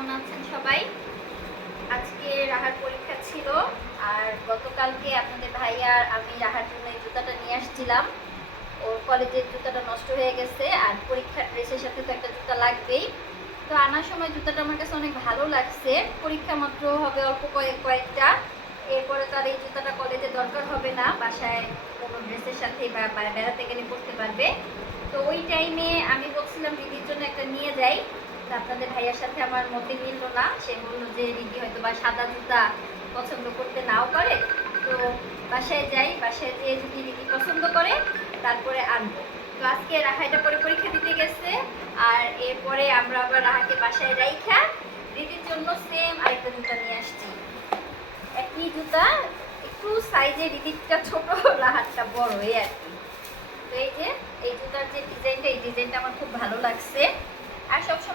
কেমন আছেন সবাই? আজকে রাহার পরীক্ষা ছিল, আর গতকালকে আপনাদের ভাইয়ার আমি রাহার জন্য এই জুতাটা নিয়ে আসছিলাম। ওর কলেজের জুতাটা নষ্ট হয়ে গেছে, আর পরীক্ষার ড্রেসের সাথে তো একটা জুতা লাগবেই। তো আনার সময় জুতাটা আমার কাছে অনেক ভালো লাগছে। পরীক্ষা মাত্র হবে অল্প কয়েক কয়েকটা। এরপরে তার এই জুতাটা কলেজে দরকার হবে না, বাসায় কোনো ড্রেসের সাথে বা বেড়াতে গেলে পড়তে পারবে। তো ওই টাইমে আমি বলছিলাম দিদির জন্য একটা নিয়ে যাই। আপনাদের ভাইয়ার সাথে আমার মতে মিললো না। সে বলল যে দিদি হয়তো বা সাদা জুতা পছন্দ করতে নাও পারে। তো বাসায় যাই, বাসায় যেয়ে যদি দিদি পছন্দ করে, তারপরে আনব। তো আজকে রাহা এটা পরে পরীক্ষা দিতে গেছে, আর এরপরে আমরা আবার রাহাকে বাসায় রাইখা দিদির জন্য সেম আরেকটা জুতা নিয়ে আসছি। একই জুতা, একটু সাইজে দিদিরটা ছোট রাহারটা বড়, এই আর কি। তো এই যে, এই জুতার যে ডিজাইনটা এই ডিজাইনটা আমার খুব ভালো লাগছে।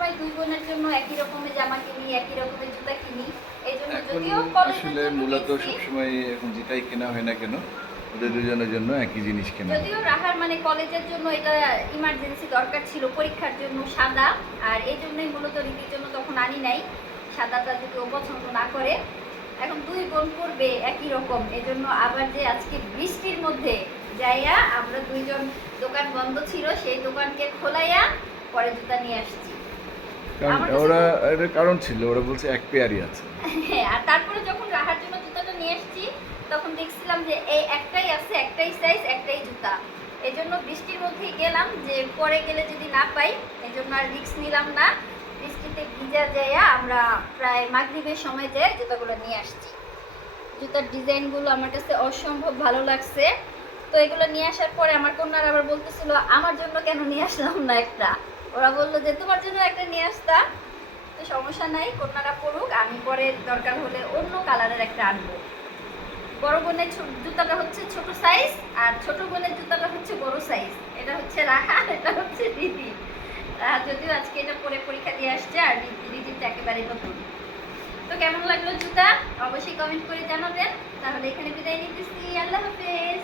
আর দুই বোনের জন্য একই রকমের জামা কিনি একই রকমের জুতা কিনি। এই জন্য যদিও আসলে মূলত সবসময় এখন যেটাই কেনা হয় না কেন ওদের দুজনের জন্য একই জিনিস কেনা যদিও রাহার মানে কলেজের জন্য এটা ইমার্জেন্সি দরকার ছিল পরীক্ষার জন্য সাদা আর এই জন্যই মূলত রীতির জন্য তখন আনি নাই। সাদাটা যদি ও পছন্দ না করে এখন দুই বোন করবে একই রকম। এজন্য আবার যে আজকে বৃষ্টির মধ্যে যাইয়া আমরা দুইজন দোকান বন্ধ ছিল সেই দোকানকে খোলাইয়া পরে জুতা নিয়ে আসছি। কারণ ওরা এর কারণ ছিল ওরা বলছে এক পেয়ারই আছে। হ্যাঁ আর তারপরে যখন রাহার জন্য জুতাটা নিয়ে এসেছি তখন দেখছিলাম যে এই একটাই আছে একটাই সাইজ একটাই জুতা। এই জন্য বৃষ্টির মধ্যেই গেলাম যে পরে গেলে যদি না পাই এই জন্য আর রিস্ক নিলাম না। বৃষ্টিতে ভিজা যাইয়া আমরা প্রায় মাগরিবের সময় যে জুতাগুলো নিয়ে আসছি। জুতার ডিজাইনগুলো আমার কাছে অসম্ভব ভালো লাগছে। তো এগুলো নিয়ে আসার পরে আমার কন্যারা আবার বলতেছিল আমার জন্য কেন নিয়ে আসলাম না একটা? ওরা বলল যে, তোমার জন্য একটা নিয়ে আসতা। তো সমস্যা নাই, কন্যারা পড়ুক, আমি পরে দরকার হলে অন্য কালারের একটা আনব। বড় বোনের জুতাটা হচ্ছে ছোট সাইজ আর ছোট বোনের জুতাটা হচ্ছে বড় সাইজ এটা হচ্ছে রাহা এটা হচ্ছে দিদি রাহা যদিও আজকে এটা পরে পরীক্ষা দিয়ে আসছে, আর দিদি- দিদিটা একেবারে নতুন। তো কেমন লাগল জুতা? অবশ্যই কমেন্ট করে জানাবেন। তাহলে এখানে বিদায় নিতেছি। আল্লাহ হাফেজ।